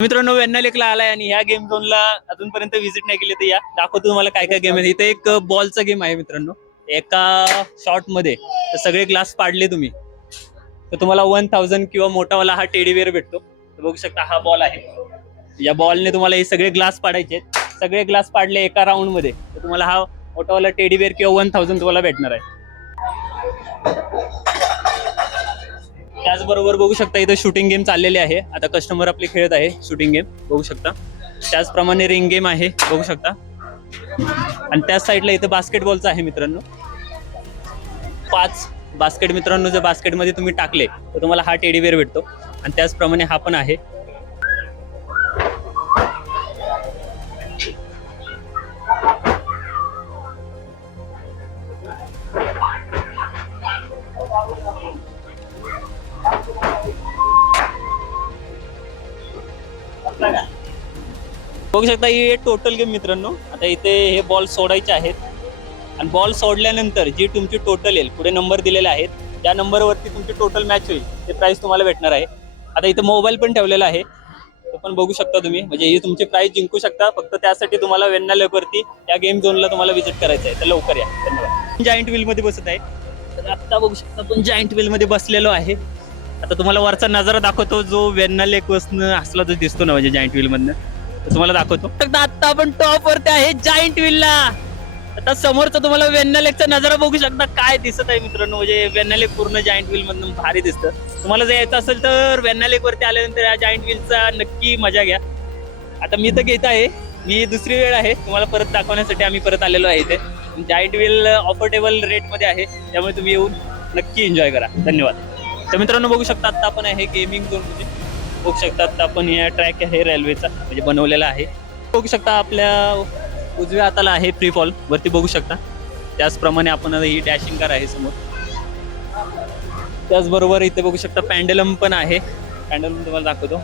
मित्रांनो वेन्ना लेकला आलाय आणि ह्या गेम झोनला अजूनपर्यंत व्हिजिट नाही केली तर या दाखवतो तुम्हाला काय काय गेम आहे. इथे एक बॉलचा गेम आहे मित्रांनो. एका शॉट मध्ये सगळे ग्लास पाडले तुम्ही तर तुम्हाला 1000 किंवा मोठावाला हा टेडी बेअर भेटतो. तर बघू शकता हा बॉल आहे. या बॉलने तुम्हाला हे सगळे ग्लास पाडायचे. सगळे ग्लास पाडले एका राऊंड मध्ये तर तुम्हाला हा मोठावाला टेडी बेअर किंवा 1000 तुम्हाला भेटणार आहे. त्याचबरोबर बघू शकता इथं शूटिंग गेम चाललेले आहे. आता कस्टमर आपले खेळत आहे शूटिंग गेम बघू शकता. त्याचप्रमाणे रिंग गेम आहे बघू शकता. आणि त्याच साईडला इथं बास्केटबॉलचं आहे मित्रांनो. 5 बास्केट मित्रांनो जर बास्केटमध्ये तुम्ही टाकले तर तुम्हाला हा टेडी बेअर भेटतो. आणि त्याचप्रमाणे हा पण आहे. बघू शकता ही टोटल गेम मित्रांनो. आता इथे हे बॉल सोडायचे आहेत आणि बॉल सोडल्यानंतर जी तुमची टोटल येईल पुढे नंबर दिलेले आहेत त्या नंबरवरती तुमची टोटल मॅच होईल ते प्राइस तुम्हाला भेटणार आहे. आता इथे मोबाईल पण ठेवलेला आहे तो पण बघू शकता तुम्ही. म्हणजे ही तुमची प्राइस जिंकू शकता. फक्त त्यासाठी तुम्हाला वेन्ना लेकवरती या गेम झोनला तुम्हाला व्हिजिट करायचं आहे. तर लवकर या. धन्यवाद. जायंट व्हील मध्ये बसत आहे तर आता बघू शकता आपण जायंट व्हील मध्ये बसलेलो आहे. आता तुम्हाला वरचा नजारा दाखवतो जो वेन्ना लेक वरनं असला जो दिसतो ना म्हणजे जायंट व्हील मधनं तुम्हाला दाखवतो. आता आपण टॉप वरती आहे जायंट व्हीलला. आता समोरचा तुम्हाला वेन्ना लेकचा नजारा बघू शकता काय दिसत आहे मित्रांनो. म्हणजे वेन्ना लेक पूर्ण जायंट व्हील मधून भारी दिसतं. तुम्हाला जर यायचं असेल तर वेन्ना लेक वरती आल्यानंतर या जायंट व्हीलचा नक्की मजा घ्या. आता मी तर घेत आहे. मी दुसरी वेळ आहे तुम्हाला परत दाखवण्यासाठी आम्ही परत आलेलो आहे इथे. जायंट व्हील अफोर्डेबल रेट मध्ये आहे त्यामुळे तुम्ही येऊन नक्की एन्जॉय करा. धन्यवाद. तर मित्रांनो बघू शकता आता आपण आहे गेमिंग झोन मध्ये. बघू शकता आता आपण या ट्रॅक आहे रेल्वेचा म्हणजे बनवलेला आहे. बघू शकता आपल्या उजव्या हाताला आहे फ्री फॉल वरती बघू शकता. त्याचप्रमाणे आपण ही डॅशिंग कार आहे समोर. त्याचबरोबर इथे बघू शकता पॅन्डलम पण आहे. पॅन्डलम तुम्हाला दाखवतो.